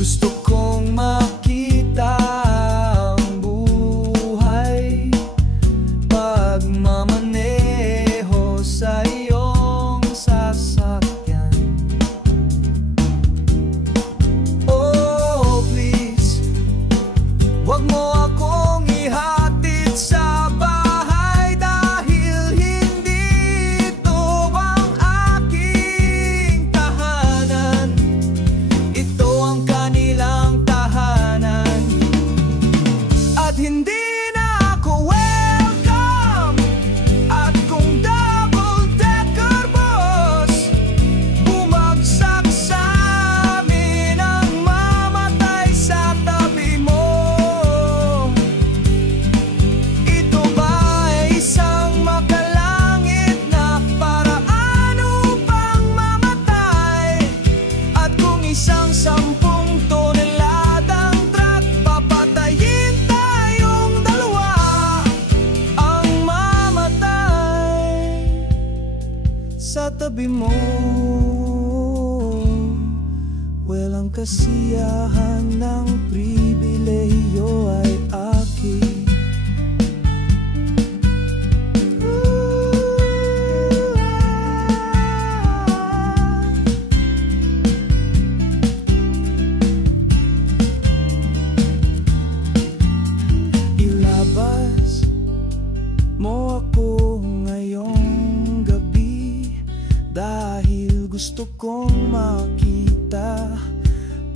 Gusto kong makita ang buhay pagmamaneho sa iyong sasakyan. Oh please, wag mo akong ihatid sa bahay dahil hindi ito ang aking tahanan. Ito ang kanilang tahanan. At hindi na ako welcome. At kung double-decker bus bumagsak sa amin ang mamatay sa tabi mo, ito ba ay isang makalangit na paraan upang mamatay? At kung isang 10 toneladang truck papatayin tayong dalawa ang mamatay sa tabi mo. Walang kasiyahan ng pribilehiyo ay akin. Ilabas mo ako ngayong gabi dahil gusto kong makita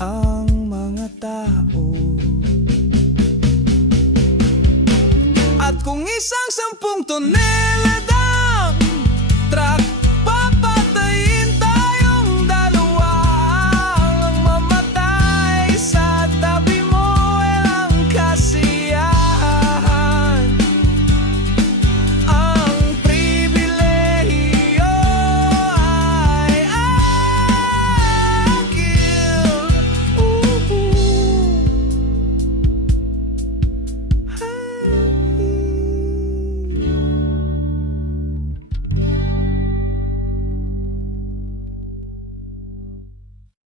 ang mga tao. At kung isang 10 toneladang truck